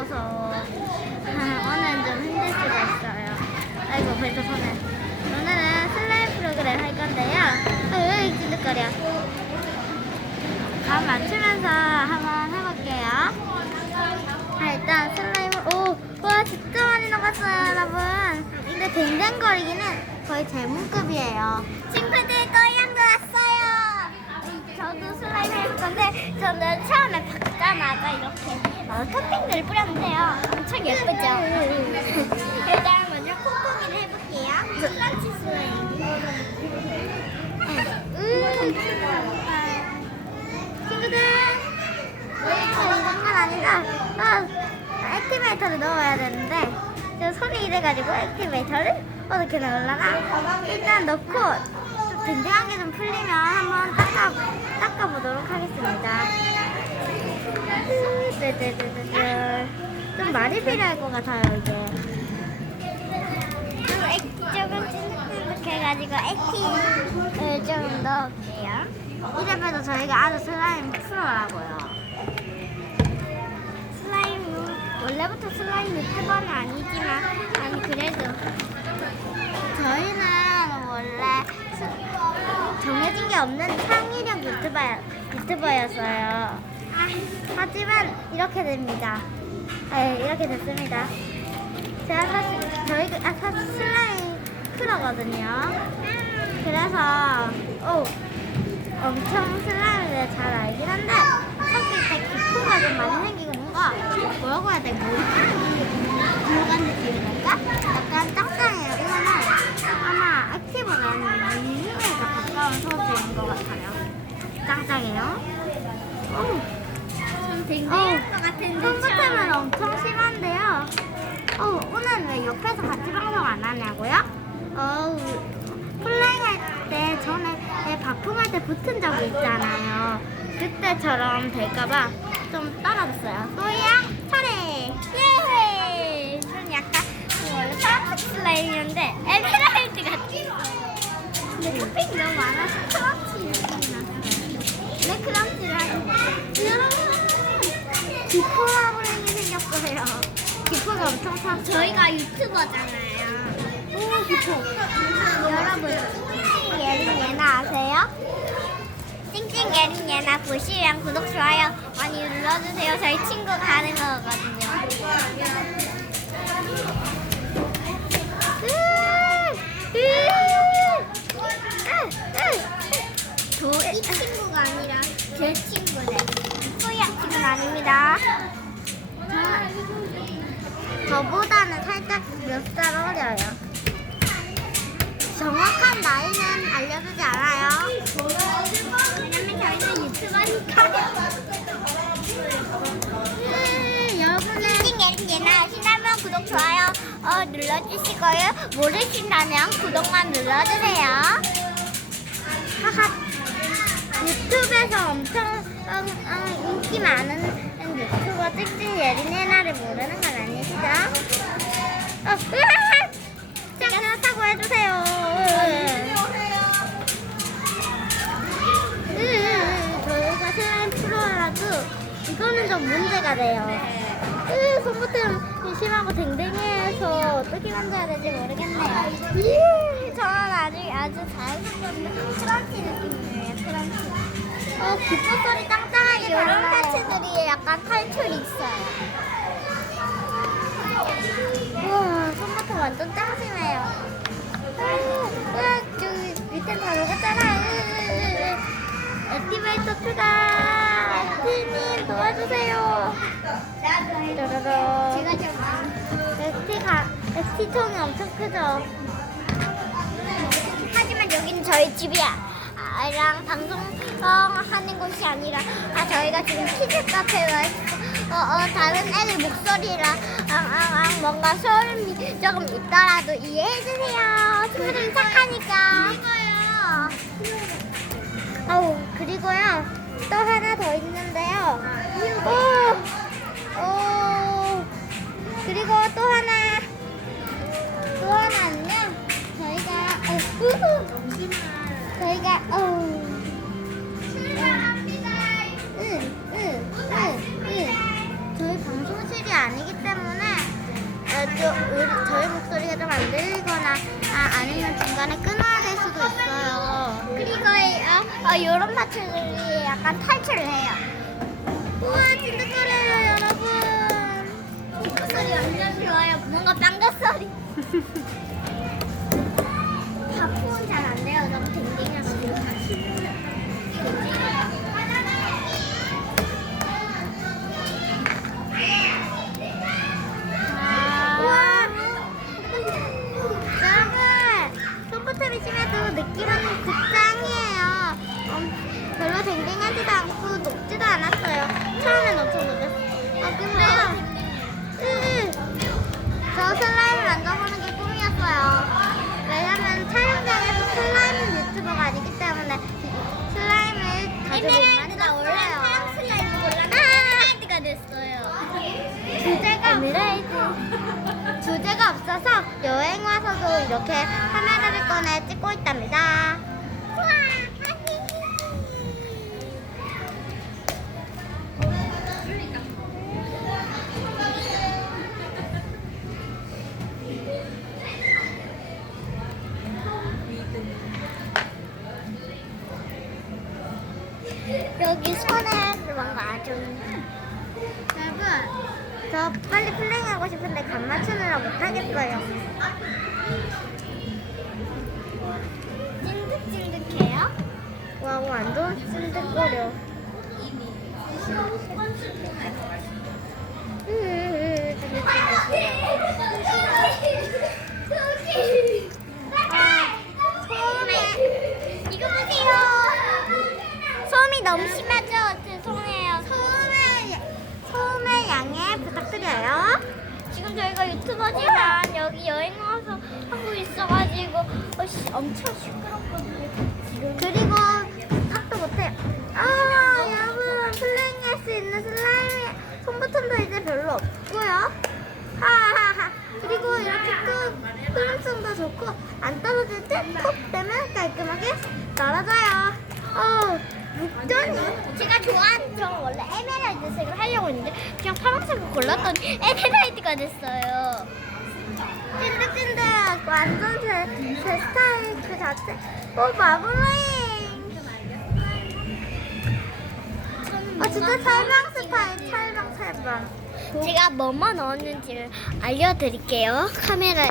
더워서 아, 오늘은 좀 힘들 수가 있어요. 아이고 벌써 손에. 오늘은 슬라임 프로그램 할 건데요. 아, 왜 찐득거려? 감 맞추면서 한번 해볼게요. 자, 일단 슬라임을 오, 와 진짜 많이 녹았어요, 여러분. 근데 댕댕거리기는 거의 제문급이에요. 친구들 거양도 왔어요. 저도 슬라임 할 건데 저는 처음에 박자마자 이렇게 어, 토핑들을 뿌렸는데요. 엄청 예쁘죠? 일단 먼저 콩콩이를 해볼게요. 슬라임. 음. 친구들 이건 건 아니다. 아, 액티베이터를 넣어야 되는데 제가 손이 이래가지고 액티베이터를 어떻게 넣으려나? 일단 넣고 좀 든든하게 좀 풀리면 한번 닦아, 닦아보도록 하겠습니다. 네네네네. 좀 많이 필요할 것 같아요 이게. 좀 액, 조금 찐득찐득 해가지고 액티를 좀 넣을게요. 이래봬도 저희가 아주 슬라임 프로라고요. 슬라임 원래부터 슬라임 유튜버는 아니지만 아니 그래도 저희는 원래 스- 정해진 게 없는 창의력 유튜버 유튜버였어요. 하지만 이렇게 됩니다. 네, 이렇게 됐습니다. 제가 사실 저희가 아, 사실 슬라임 프로거든요. 그래서 오 엄청 슬라임을 잘 알긴 한데 섞일 때 기포가 좀 많이 생기고 뭔가 뭐라고 해야 될까? 들어간 느낌이랄까? 약간 짱짱해요. 이거는 아마 액티브는 미니에서 가까운 소재인 것 같아요. 짱짱해요. 오. 댕댕할 것 같은데 손부터는 엄청 심한데요. 어, 오늘 왜 옆에서 같이 방송 안 하냐고요? 어, 플레이 할 때 전에 내 바품할 때 붙은 적이 있잖아요. 그때처럼 될까봐 좀 떨어졌어요. 또야 차례! 예! 좀 약간 원래 사람 슬라임이었는데 에메랄드 같았어요. 근데 토핑이 너무 많아서 크런치 느낌이 났어요. 왜 크런치를! 기포라블링이 생겼어요. 기포가 엄청 탔어요. 저희가 유튜버잖아요. 오, 기포. 여러분, 찡찡 예린 예나 아세요? 찡찡 예린 예나 보시면 구독, 좋아요 많이 눌러주세요. 저희 친구 가는 거거든요. 이 친구가 아니라 제 친구네. 소양 친구는 아닙니다. 저, 저보다는 살짝 몇 살 어려요. 정확한 나이는 알려주지 않아요. 왜냐면 저희는 유튜버니까. 음, 여러분은 찡찡 예나 아시다면 구독 좋아요 어, 눌러주시고요. 모르신다면 구독만 눌러주세요. 하하 유튜브에서 엄청 음, 음, 인기 많은 유튜버 찍찍 예린 해나를 모르는 건 아니시죠? 어, 으아! 제가 사고 해주세요. 좀 문제가 돼요. 으, 손부터 심하고 댕댕이해서 어떻게 만져야 될지 모르겠네요. 예, 저는 아직 아주 잘생겼는데 크런치 느낌이에요, 크런치. 어, 기포 소리 짱짱하게 이런 달라요. 파츠들이 약간 탈출이 있어요. 우와, 손부터 완전 짱심해요. 으아, 저기 밑에 다 녹았잖아. 액티베이터 투다. 액티님 도와주세요. 짜라라. 제가 좀 액티가, 액티통이 엄청 크죠? 하지만 여기는 저희 집이야. 아랑 방송 어, 하는 곳이 아니라 아 저희가 지금 키즈 카페에 와 있어. 어, 어, 다른 애들 목소리라 아, 아, 아, 뭔가 소음이 조금 있더라도 이해해 주세요. 친구들이 착하니까. 이거요. 아우, 그리고요. 또 하나 더 있는데요. 오! 그리고 또 하나 또 하나는요 저희가 어후 저희가 어 출발합니다. 응, 응, 응, 저희 방송실이 아니기 때문에 어, 저, 저희 목소리가 좀 안 들리거나 아, 아니면 중간에 끊어야 될 수도 있어요. 그리고 어, 어, 이런 마트들이 약간 탈출을 해요. 우와 진짜 완전 좋아요. 뭔가 빵가 소리. 바풍은 잘안 돼요. 너무 손부터이 심해도 느끼로는 극장이에요. 음, 별로 댕댕하지도 않고 녹지도 않았어요. 이렇게 카메라를 꺼내 찍고 있답니다. 여기 손에 아주 여러분, 저 빨리 플레이하고 싶은데 간 맞추느라 못하겠어요. 찐득찐득해요. 와, 완전 찐득거려. 하고 있어가지고 어, 씨, 엄청 시끄럽거든요. 그리고 탑도 못해요. 아, 여러분, 플레이할 수 있는 슬라임의 손부텀도 이제 별로 없고요. 하하하. 그리고 이렇게 끄, 흐름성도 좋고, 안 떨어질 때톡 빼면 깔끔하게 떨어져요. 어, 묵전이. 제가 좋아하는 저 원래 에메랄드색을 하려고 했는데 그냥 파란색을 골랐더니 에메랄드가 됐어요. 찐득찐득. 완전 제, 제 스타일 그 자체. 어, 마블링. 아, 진짜 찰방 스타일. 찰방, 찰방. 제가 뭐뭐 넣었는지를 알려드릴게요. 카메라